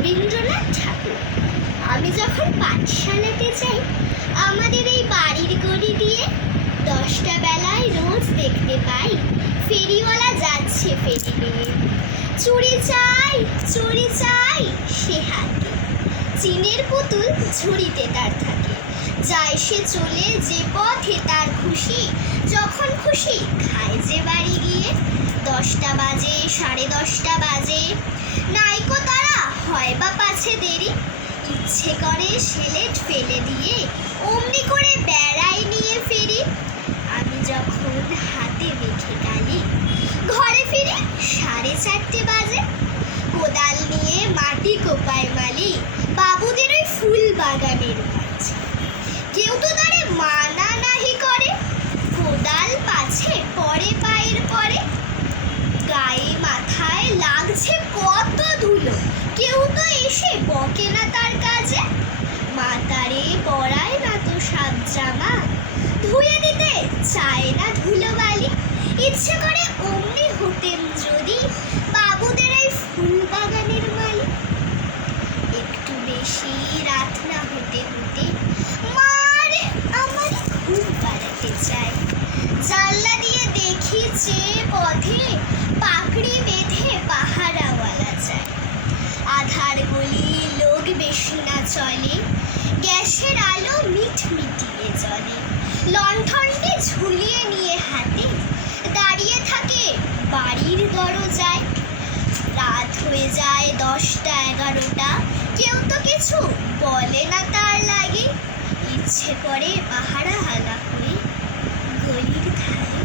রবীন্দ্রনাথ ঠাকুর। আমি যখন পাঠশালাতে যাই, আমাদের এই বাড়ির গলি দিয়ে 10টা বেলায় রোজ দেখতে পাই ফেরিওয়ালা যাচ্ছে ফেরি নিয়ে। চুড়ি চাই, চুড়ি চাই সে হাতে, চিনের পুতুল ঝুড়িতে তার থাকে। যায় সে চলে যে পথে তার খুশি, যখন খুশি খায় যে বাড়ি গিয়ে। 10টা বাজে, 10:30 বাজে, নাইকো তারা হয় বা পাছে দেরি, ইচ্ছে করে সেলেট ফেলে দিয়ে অমনি করে বেড়াই নিয়ে ফেরি। আমি যখন হাতে মেখে কালি ঘরে ফিরি 4:30 বাজে, কোদাল নিয়ে মাটি কোপায় মালি বাবুদের ওই ফুল বাগানের মাঝে। কেউ তো তারে মানা নাহি করে, কোদাল পাছে পরে পায়ের পরে। গায়ে মাথায় লাগছে কত ধুলো, কেউ তো এসে বকে না তার কাজে। মা তারে পরায় না তো সাত জামা, ধুয়ে দিতে চায় না ধুলো বালি। ইচ্ছে করে অমনি হতেন যদি বাবুদের এই ফুল বাগানের মালি। একটু বেশি রাত না হতে হতে মারে আমার ঘুম পাড়াতে চায়। জানলা দিয়ে দেখি যে পথে পাকড়ি বেঁধে পাহারাওয়ালা যায়। আধার গলি লোক বেশি না চলে, গ্যাসের আলো মিটমিটিয়ে জ্বলে। লণ্ঠনটি ঝুলিয়ে নিয়ে হাতে দাঁড়িয়ে থাকে বাড়ির দরজায়। রাত হয়ে যায় 10টা 11টা, কেউ তো কিছু বলে না তার লাগে। ইচ্ছে করে পাহারা হালা হয়ে গলির ধারে